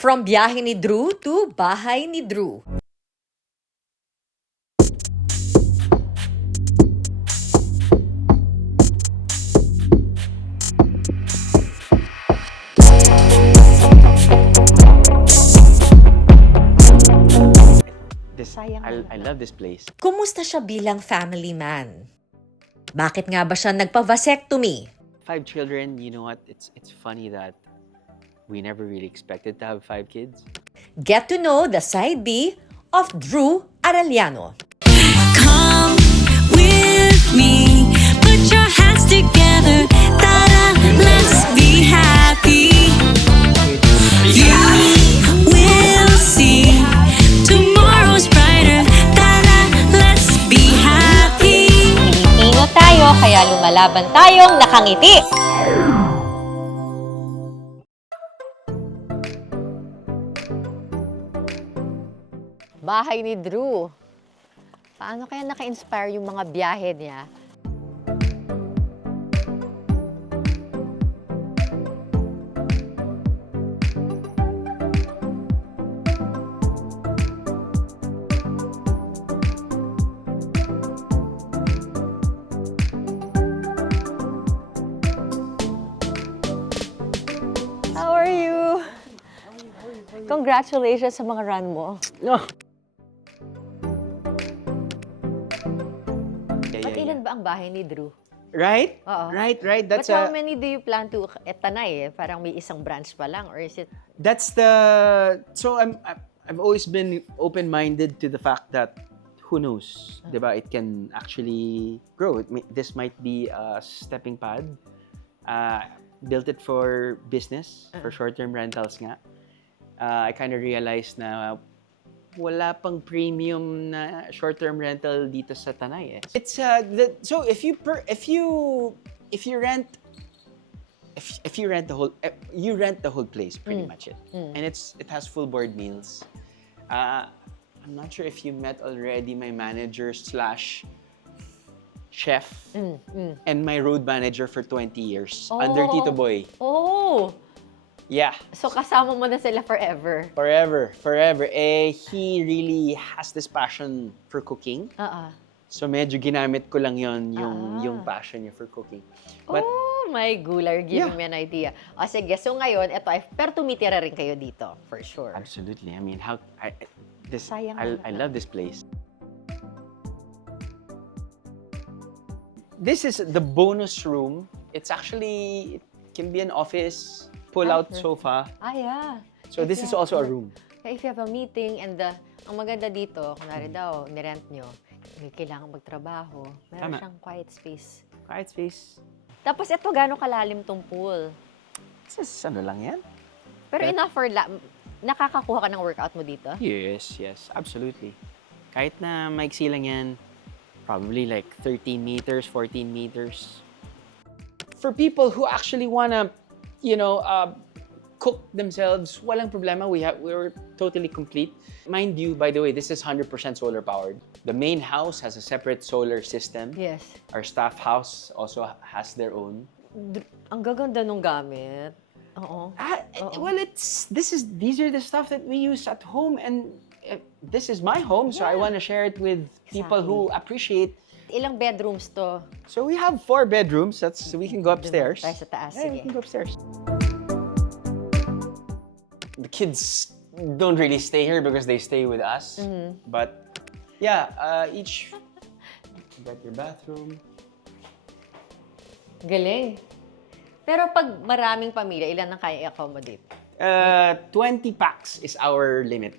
From biyahe ni Drew to bahay ni Drew. I love this place. Kumusta siya bilang family man? Bakit nga ba siya nagpa-vasectomy? 5 children, you know what? It's funny that we never really expected to have 5 kids. Get to know the side B of Drew Arellano. Come with me, put your hands together, ta-da, let's be happy. You will see tomorrow's brighter, ta-da, let's be happy. Pilipino tayo, kaya lumalaban tayong nakangiti. Bahay ni Drew. Paano kaya naka-inspire yung mga biyahe niya? How are you? Congratulations sa mga run mo. No. Ba't ilan ba ang bahay ni Drew? Right? Oo. Right. But how many do you plan to Tanay? Parang may isang branch pa lang, or is it? That's the. So I've always been open-minded to the fact that who knows, diba? It can actually grow. This might be a stepping pad. Built it for business, for short-term rentals nga. I kind of realized na wala pang premium na short-term rental dito sa Tanay. It's so if you rent the whole place pretty much it. And it has full board meals. I'm not sure if you met already my manager / chef and my road manager for 20 years under Tito Boy. Oh! Yeah. So kasama mo na sila forever? Forever. He really has this passion for cooking. So medyo ginamit ko lang yung passion niya for cooking. But oh my Gular, giving me an idea. O sige, so ngayon, pero tumitira rin kayo dito, for sure. absolutely. I mean, Sayang I love this place. This is the bonus room. It can be an office, pull-out sofa. Yeah. So this is also a room. If you have a meeting and ang maganda dito, kunwari daw, nirent nyo, may kailangan magtrabaho, meron Tama. siyang quiet space. Quiet space. Tapos ito, gano'ng kalalim tong pool? This is ano lang yan? Pero enough for nakakakuha ka ng workout mo dito? Yes, absolutely. Kahit na maiksi lang yan, probably like 13 meters, 14 meters. For people who actually wanna, cook themselves, walang problema. We're totally complete. Mind you, by the way, this is 100% solar powered. The main house has a separate solar system. Yes. Our staff house also has their own. Ang gaganda nung gamit. Oo. Well, these are the stuff that we use at home, and this is my home, so I want to share it with people who appreciate. Ilang bedrooms to? So we have 4 bedrooms. So we can go upstairs. Tayo sa taas, Yeah, we sige. can go upstairs. The kids don't really stay here because they stay with us. But yeah, each you got your bathroom. Galing. Pero pag maraming pamilya, ilan ang kaya i-accommodate? 20 packs is our limit.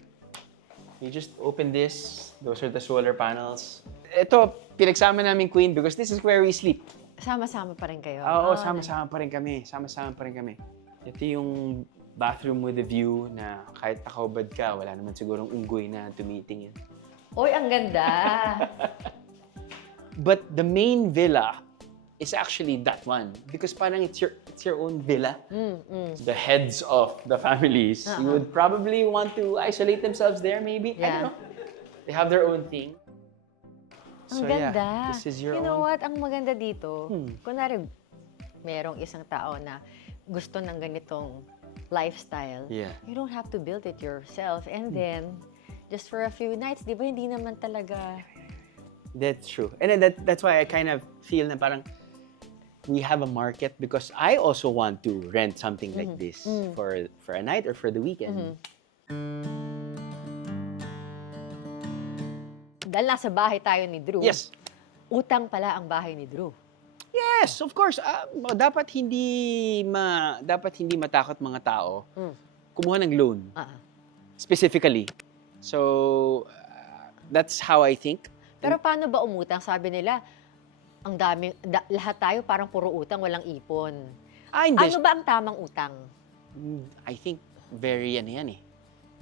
You just open this. Those are the solar panels. Ito, pinagsama namin Queen because this is where we sleep. Sama-sama pa rin kayo? Oo, sama-sama pa rin kami. Ito yung bathroom with a view na kahit nakaubad ka, wala naman sigurong unggoy na tumitingin. Oy, ang ganda! But the main villa is actually that one because parang it's your own villa. The heads of the families you would probably want to isolate themselves there maybe. I don't know. They have their own thing. Ang So ganda. yeah, this is your You own. know what? Ang maganda dito, kunwari, merong isang tao na gusto ng ganitong lifestyle, Yeah. you don't have to build it yourself. And then, just for a few nights, di ba, hindi naman talaga... That's true. And then that's why I kind of feel na parang we have a market because I also want to rent something like this for a night or for the weekend. Dahil nasa bahay tayo ni Drew, Yes. utang pala ang bahay ni Drew. Yes, of course. Dapat hindi matakot mga tao kumuha ng loan Ah. specifically. So that's how I think. Pero paano ba umutang? Sabi nila, ang dami, lahat tayo parang puro utang, walang ipon. Hindi. Ano ba ang tamang utang? I think very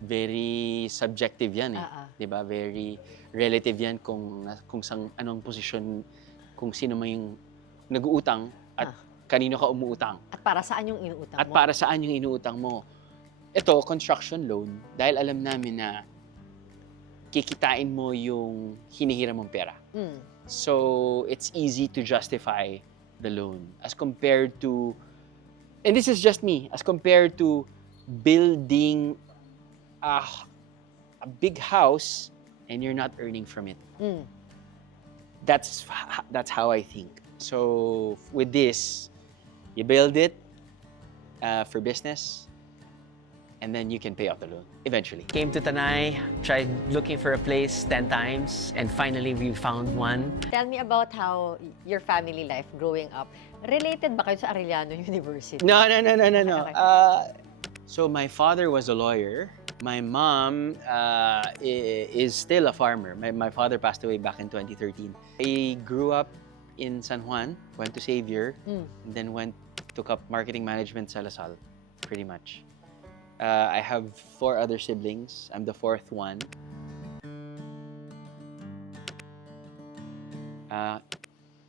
very subjective yan eh. 'Di ba? Very relative yan kung anong posisyon, kung sino man yung nag-uutang at kanino ka umuutang. At para saan yung inuutang At mo? para saan yung inuutang mo. Ito, construction loan, dahil alam namin na kikitain mo yung hinihiram mong pera. So, it's easy to justify the loan as compared to, and this is just me, as compared to building a big house and you're not earning from it. That's how I think. So, with this, you build it for business, and then you can pay off the loan eventually. Came to Tanay, tried looking for a place 10 times, and finally we found one. Tell me about how your family life growing up. Related ba kayo sa Arellano University? No. Okay. So my father was a lawyer. My mom is still a farmer. My father passed away back in 2013. I grew up in San Juan, went to Xavier, and then took up marketing management sa Lasal, pretty much. I have 4 other siblings. I'm the 4th one.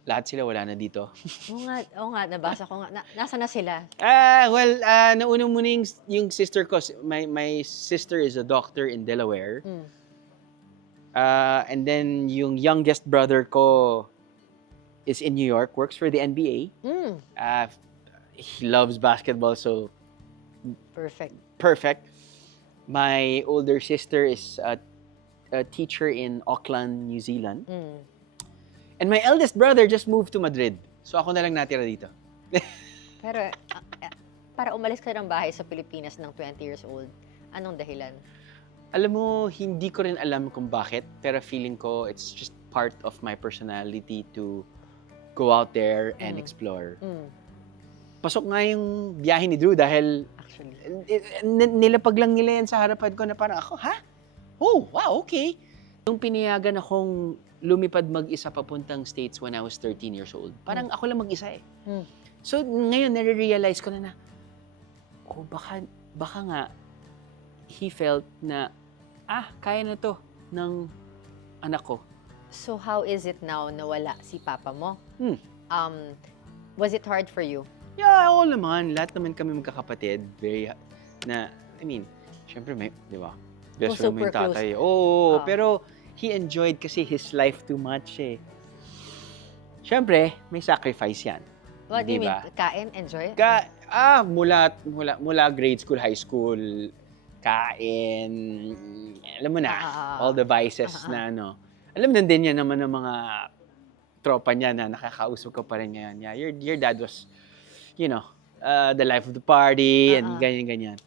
Lahat sila wala na dito. Oo nga, nabasa ko nga. Nasa na sila? Nauna muna yung sister ko. My sister is a doctor in Delaware. And then yung youngest brother ko is in New York, works for the NBA. He loves basketball, so perfect. My older sister is a teacher in Auckland, New Zealand. And my eldest brother just moved to Madrid. So ako na lang natira dito. Pero para umalis ka ng bahay sa Pilipinas ng 20 years old, anong dahilan? Alam mo, hindi ko rin alam kung bakit, pero feeling ko it's just part of my personality to go out there and explore. Pasok nga yung biyahe ni Drew dahil Actually. nilapag lang nila yan sa harapan ko na parang ako, ha? Oh, wow, okay. Nung pinayagan akong lumipad mag-isa papuntang States when I was 13 years old, parang ako lang mag-isa eh. So ngayon, nare-realize ko na baka nga he felt na, kaya na to ng anak ko. So how is it now na wala si papa mo? Was it hard for you? Yeah, oo naman. Lahat naman kami magkakapatid. Syempre di ba? Best friend mo yung super close. tatay. Oo, pero he enjoyed kasi his life too much eh. Syempre, may sacrifice yan. What do you mean? Diba? Kain? Enjoy? Mula grade school, high school, kain, alam mo na, all the vices na Alam na din yan naman ng mga tropa niya na nakakausap ka pa rin ngayon. Yeah, your dad was, the life of the party and ganyan-ganyan.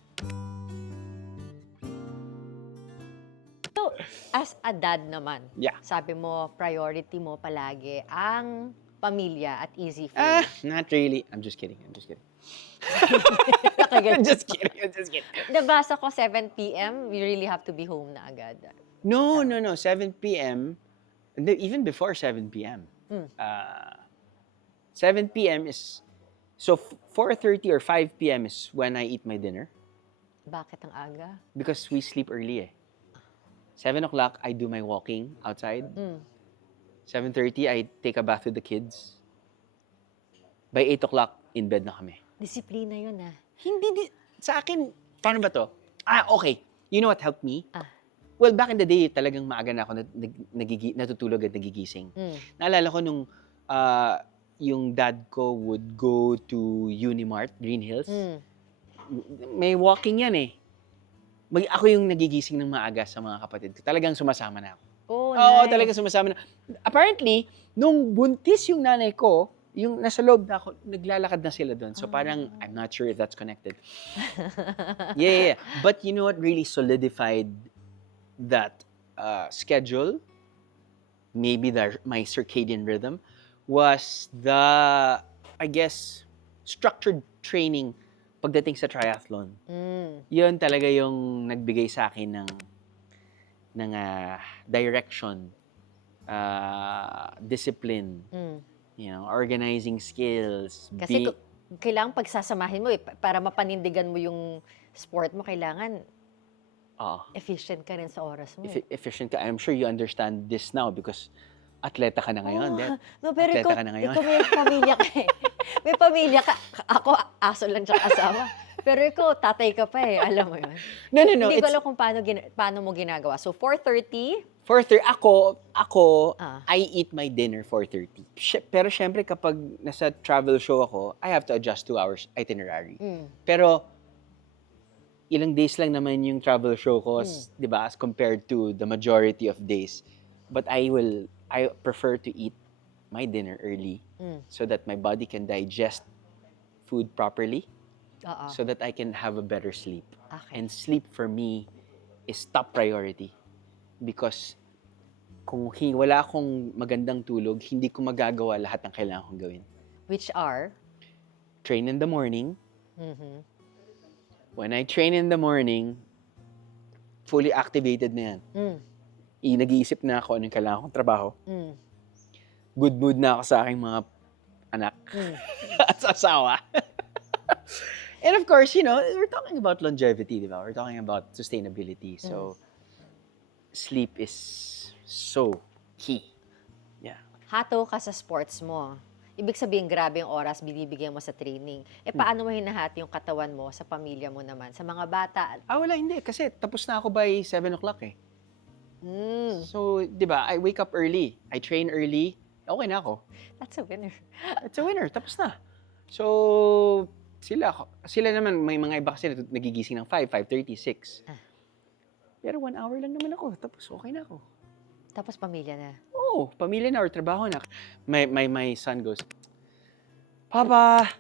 So, as a dad naman, Yeah. sabi mo, priority mo palagi ang pamilya at easy food. Not really. I'm just kidding. I'm Nakagalit. just kidding. Nabasa ko 7 p.m., you really have to be home na agad. No. 7 p.m. Even before 7 p.m. 7 p.m. is... So, 4:30 or 5 p.m. is when I eat my dinner. Bakit ang aga? Because we sleep early eh. 7 o'clock, I do my walking outside. 7:30, I take a bath with the kids. By 8 o'clock, in bed na kami. Disiplina yun Sa akin, paano ba to? Okay. You know what helped me? Ah. Well, back in the day, talagang maaga na ako natutulog at nagigising. Naalala ko nung yung dad ko would go to Unimart, Green Hills. may walking yan eh. Ako yung nagigising ng maaga sa mga kapatid ko. Talagang sumasama na ako. Oh, Oo, nice. talagang sumasama na. Apparently, nung buntis yung nanay ko, yung nasa loob na ako, naglalakad na sila doon. So parang, I'm not sure if that's connected. Yeah. But you know what really solidified that schedule, maybe my circadian rhythm, was the, I guess, structured training pagdating sa triathlon. Yun talaga yung nagbigay sa akin ng direction, discipline, organizing skills. Kasi kailangan pagsasamahin mo para mapanindigan mo yung sport mo, kailangan efficient ka rin sa oras mo. Efficient ka. I'm sure you understand this now because atleta ka na ngayon. No, pero Atleta ka na ngayon. ikaw may pamilya ka eh. May pamilya ka. Ako, aso lang siya asawa. Pero ikaw, tatay ka pa eh. Alam mo yun? No. Hindi ko alam kung paano mo ginagawa. So, 4:30? 4:30, ako, Ah. I eat my dinner 4:30. Pero syempre kapag nasa travel show ako, I have to adjust 2 hours itinerary. Pero ilang days lang naman yung travel show ko, 'di ba, as compared to the majority of days. But I prefer to eat my dinner early so that my body can digest food properly, Oo. so that I can have a better sleep. Okay. And sleep for me is top priority. Because kung wala akong magandang tulog, hindi ko magagawa lahat ng kailangan kong gawin. Which are? Train in the morning. Mhm. When I train in the morning, fully activated na yan. Nag-iisip na ako anong kailangan kong trabaho. Good mood na ako sa aking mga anak at sa asawa. And of course, we're talking about longevity, di ba? We're talking about sustainability. So, sleep is so key. Yeah. Hato ka sa sports mo. Ibig sabihin, grabe yung oras binibigyan mo sa training. Paano mo hinahati yung katawan mo sa pamilya mo naman? Sa mga bata? Wala, hindi. Kasi tapos na ako by 7 o'clock eh. So, di ba, I wake up early. I train early. Okay na ako. That's a winner. It's a winner. Tapos na. So, sila naman, may mga iba kasi nagigising ng 5, 5:30, 6. Pero 1 hour lang naman ako. Tapos okay na ako. Tapos pamilya na. Oo, pamilya na or trabaho na. My son goes, Papa,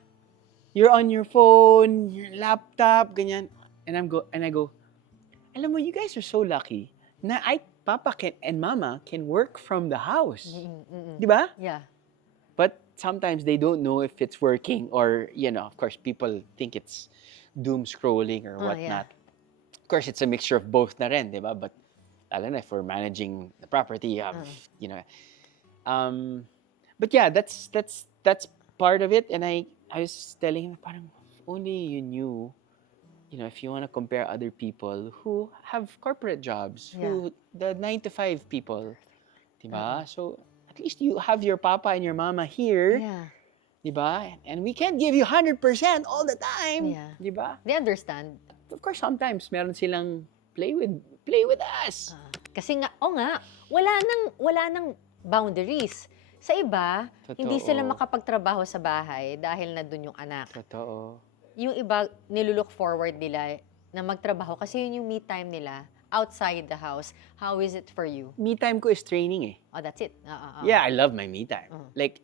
you're on your phone, your laptop, ganyan. And I go, alam mo, you guys are so lucky na Papa and Mama can work from the house. Di ba? Yeah. But sometimes they don't know if it's working or, of course, people think it's doom scrolling or whatnot. Yeah. Of course, it's a mixture of both na rin, di ba? But, lalo na, if we're managing the property, but yeah, that's part of it. And I was telling him, parang, only you knew, if you want to compare other people who have corporate jobs, who the 9 to 5 people, di ba? So, at least you have your papa and your mama here, Yeah. di ba? And we can't give you 100% all the time, Yeah. di ba? They understand. Of course, sometimes meron silang play with us. Kasi nga, wala nang boundaries. Sa iba, hindi Totoo. sila makapagtrabaho sa bahay dahil na dun yung anak. Totoo. Yung iba, nilulook forward nila na magtrabaho kasi yun yung me time nila outside the house. How is it for you? Me time ko is training eh. Oh, that's it. Yeah, I love my me time.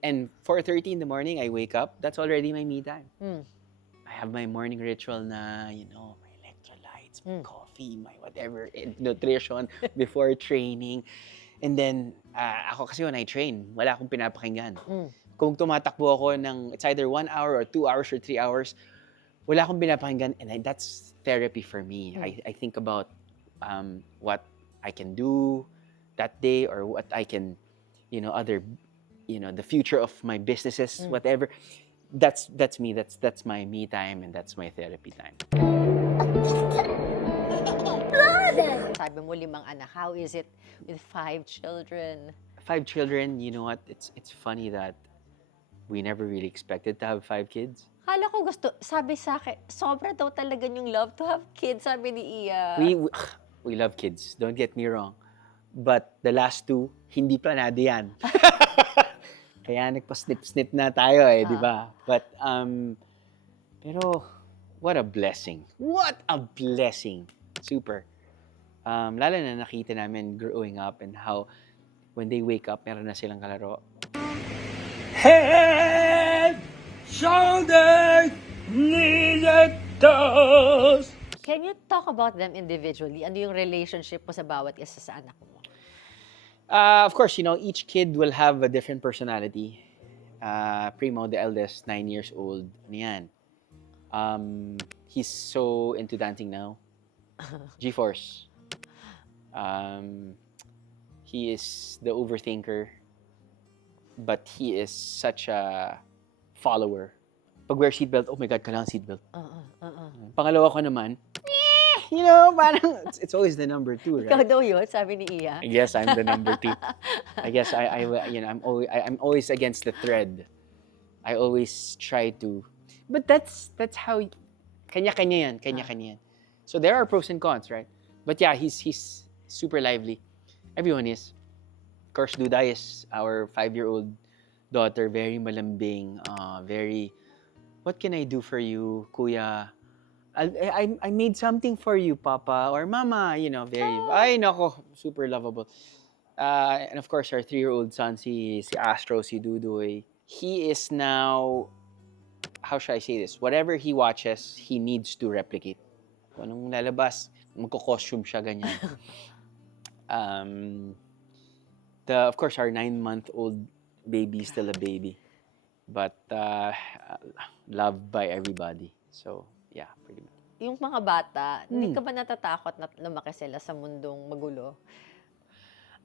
And 4:30 in the morning, I wake up, that's already my me time. I have my morning ritual na, my electrolytes, my coffee, my whatever, nutrition before training. And then, ako kasi when I train, wala akong pinapakinggan. Kung tumatakbo ako it's either 1 hour or 2 hours or 3 hours, wala akong pinapakinggan, and that's therapy for me. I think about what I can do that day or what I can, the future of my businesses, whatever. That's me. That's my me time and that's my therapy time. Sabi mo 5 anak. How is it with 5 children? 5 children, you know what? It's funny that we never really expected to have 5 kids. Kala ko sabi sa akin, sobra daw talaga yung love to have kids, sabi ni Iya. We love kids, don't get me wrong. But the last 2, hindi planado yan. Kaya nagpa-snip-snip na tayo di ba? But, pero what a blessing. What a blessing. Super. Lalo na nakita namin growing up and how when they wake up, meron na silang kalaro. Head, shoulders, knees and toes. Can you talk about them individually? Ano yung relationship mo sa bawat isa sa anak mo? Of course, each kid will have a different personality. Primo, the eldest, 9 years old. Ano yan? He's so into dancing now. G-Force. He is the overthinker. But he is such a follower. Pag wear seatbelt, oh my God, kailangan seatbelt. Pangalawa ko naman, parang it's always the number 2, Ikaw right? daw yun, sabi ni Iya. I guess I'm the number 2. I guess I'm always against the thread. I always try to, but that's how kanya-kanya yan. So there are pros and cons, right? But yeah, he's super lively. Everyone is. Of course, Duday is our 5-year-old daughter, very malambing, very, what can I do for you, kuya? I made something for you, papa, or mama, very, ay nako, super lovable. And of course, our 3-year-old son, si Astro, si Dudoy, he is now, how should I say this? Whatever he watches, he needs to replicate. Kung anong lalabas, magko-costume siya, ganyan. Of course, our 9-month-old baby is still a baby. But loved by everybody. So, yeah, pretty much. Yung mga bata, hindi ka ba natatakot na lumaki sila sa mundong magulo?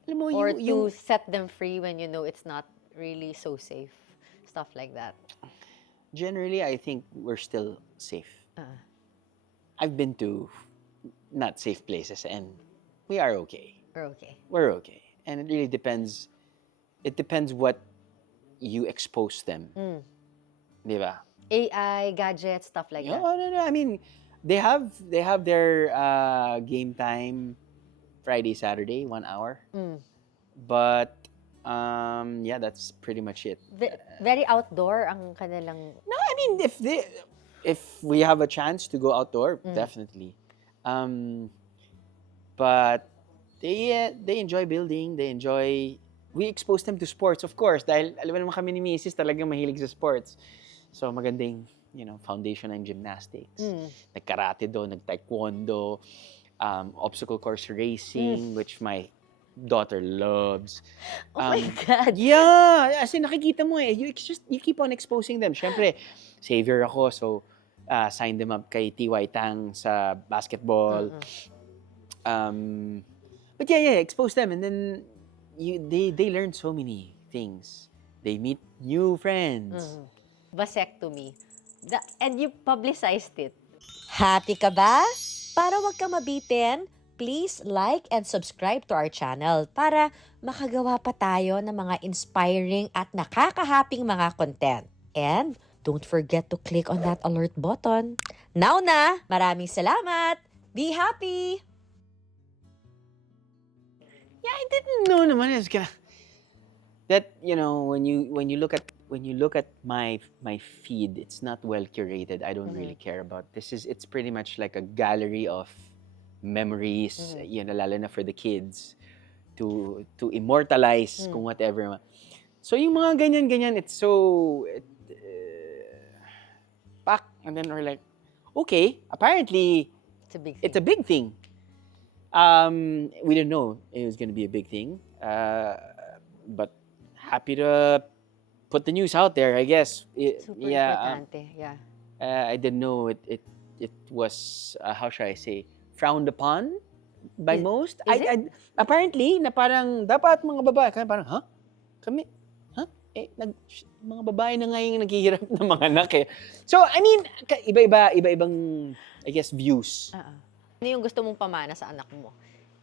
Alam mo, Or to set them free when you know it's not really so safe? Stuff like that. generally, I think we're still safe. I've been to not safe places and we are okay. We're okay. We're okay. And it really depends. It depends what you expose them. Di ba? AI, gadgets, stuff like that. No. I mean, they have their game time Friday, Saturday, 1 hour. But yeah, that's pretty much it. Very outdoor ang kanilang... No, I mean, if we have a chance to go outdoor, definitely. But they enjoy building. They enjoy. We expose them to sports, of course. Dahil alam mo naman kami ni Mrs. talagang mahilig sa sports. So magandang, foundation ng gymnastics. Nag-karate do, nag-taekwondo, obstacle course racing, which my daughter loves. Oh my God! Yeah, as in nakikita mo you keep on exposing them. Syempre, savior ako, so sign them up kay TY Tang sa basketball. But yeah, expose them, and then they learn so many things. They meet new friends. Vasectomy. And you publicized it. Happy ka ba? Para wag ka mabitin, please like and subscribe to our channel para makagawa pa tayo ng mga inspiring at nakakahaping mga content. And don't forget to click on that alert button. Now na, maraming salamat! Be happy! Yeah, I didn't know naman it's gonna that when you look at my feed, it's not well curated. I don't really care about this. It's pretty much like a gallery of memories, lalo na for the kids to immortalize kung whatever. So yung mga ganyan, it's so pack, and then we're like, okay, apparently It's a big thing. it's a big thing. We didn't know it was going to be a big thing, but happy to put the news out there, I guess. Super importante. Yeah. I didn't know it was, how should I say, frowned upon by most. is Apparently, na parang dapat mga babae, kaya parang, kami, mga babae na ngayon naghihirap ng mga anak eh. So, I mean, iba-ibang, I guess, views. Ano yung gusto mong pamana sa anak mo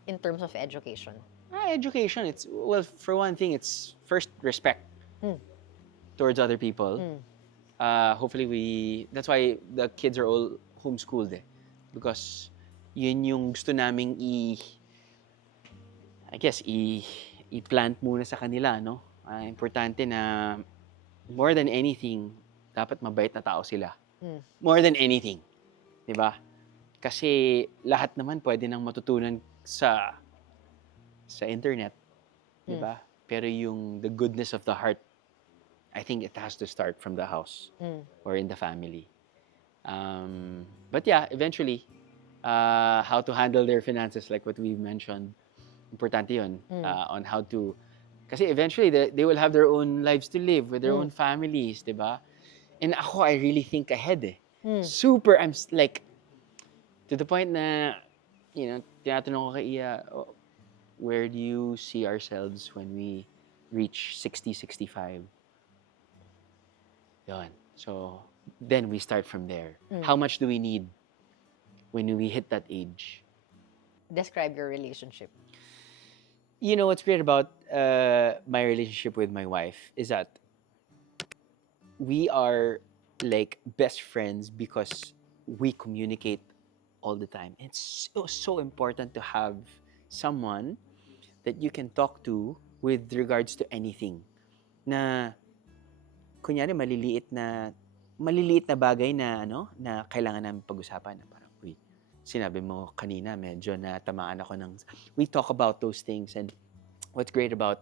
in terms of education? Education, well, for one thing, it's first respect towards other people. Hopefully that's why the kids are all homeschooled because yun yung gusto naming i-plant muna sa kanila, no? Importante na more than anything, dapat mabait na tao sila. More than anything. 'di ba? Kasi lahat naman pwede nang matutunan sa internet, 'di ba? Pero yung the goodness of the heart, I think it has to start from the house or in the family. But yeah, eventually, how to handle their finances, like what we've mentioned, importante yun, on how to, kasi eventually they will have their own lives to live with their own families, di ba? And ako, I really think ahead eh. Super, like, to the point na, tinatanong ko kay Iya, where do you see ourselves when we reach 60, 65? Yun. So, then we start from there. How much do we need when we hit that age? Describe your relationship. You know what's weird about my relationship with my wife is that we are like best friends because we communicate all the time. It's so important to have someone that you can talk to with regards to anything. Na kunyari maliliit na bagay na na kailangan namin pag-usapan, na parang, uy, sinabi mo kanina medyo na tamaan ako ng, we talk about those things. And what's great about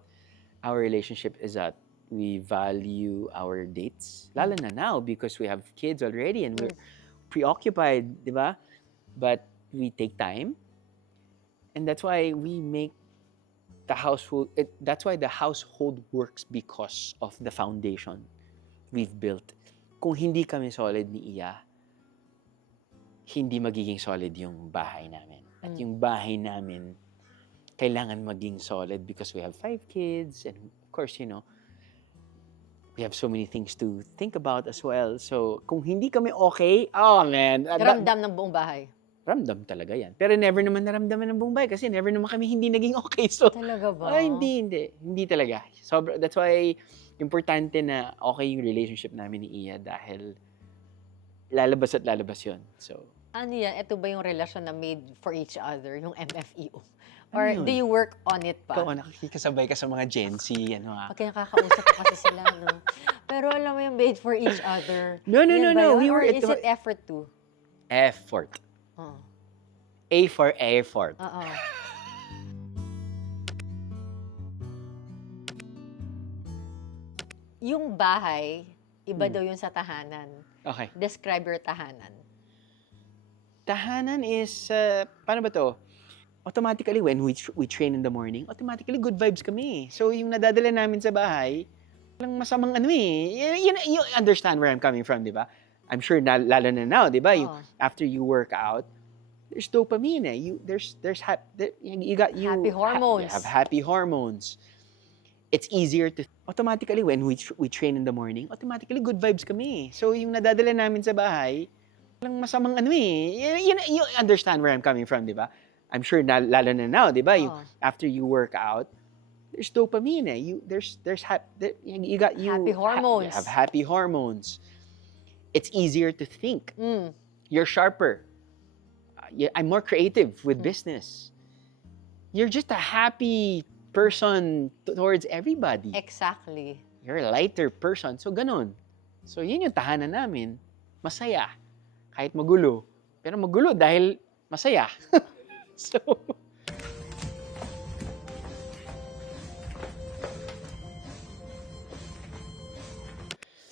our relationship is that we value our dates, lalo na now because we have kids already and we're preoccupied, di ba? But we take time, and that's why we make the household, that's why the household works, because of the foundation we've built. Kung hindi kami solid ni Iya, hindi magiging solid yung bahay namin. At yung bahay namin, kailangan maging solid because we have 5 kids, and of course, we have so many things to think about as well. So, kung hindi kami okay, oh man. Ramdam ng buong bahay. Ramdam talaga yan. Pero never naman naramdaman ng buong bahay kasi never naman kami hindi naging okay. So, Talaga ba? hindi talaga. So, that's why, importante na okay yung relationship namin ni Iya dahil lalabas at lalabas yun. So, Ano yan? Ito ba yung relasyon na made for each other? Yung MFEO? Or Ano yun? do you work on it pa? ikaw, nakikisabay ka sa mga Gen Z, Pag nakakausap ko kasi sila, no? Pero alam mo yung made for each other. No. Yan ba yun? We Or were is it effort too? effort. Oo. A for effort. Oo. Yung bahay, iba daw yung sa tahanan. Okay. Describe your tahanan. Tahanan is, paano ba to? Automatically, when we train in the morning, automatically good vibes kami. So, yung nadadala namin sa bahay, walang masamang you understand where I'm coming from, di ba? I'm sure, lalo na now, di ba? Oo. After you work out, there's dopamine eh. Happy hormones. You have happy hormones. It's easier to, automatically, when we train in the morning, automatically good vibes kami. So, yung nadadala namin sa bahay, walang masamang you understand where I'm coming from, di ba? I'm sure, lalo na now, di ba? Oo. After you work out, there's dopamine eh. Happy hormones. You have happy hormones. It's easier to think. Mm. You're sharper. I'm more creative with business. You're just a happy person towards everybody. Exactly. You're a lighter person. So, ganun. So, yun yung tahanan namin. Masaya. Kahit magulo. Pero magulo dahil masaya. So,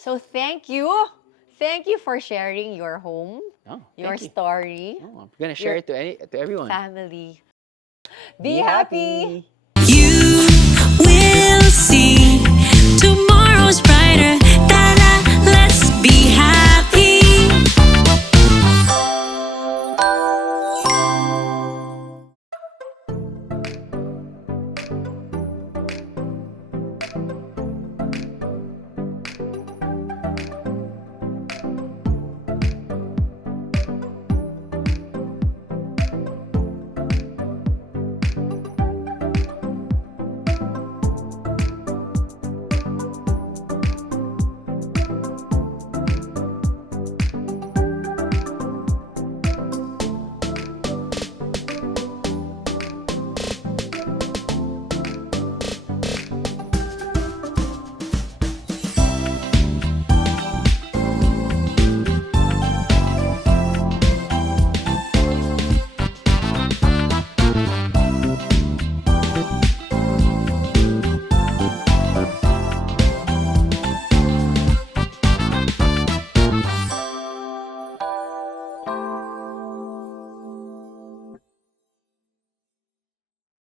So, thank you. Thank you for sharing your home, oh, your thank you. story, Oh, I'm gonna share it to everyone. family. Be happy. You will see tomorrow's brighter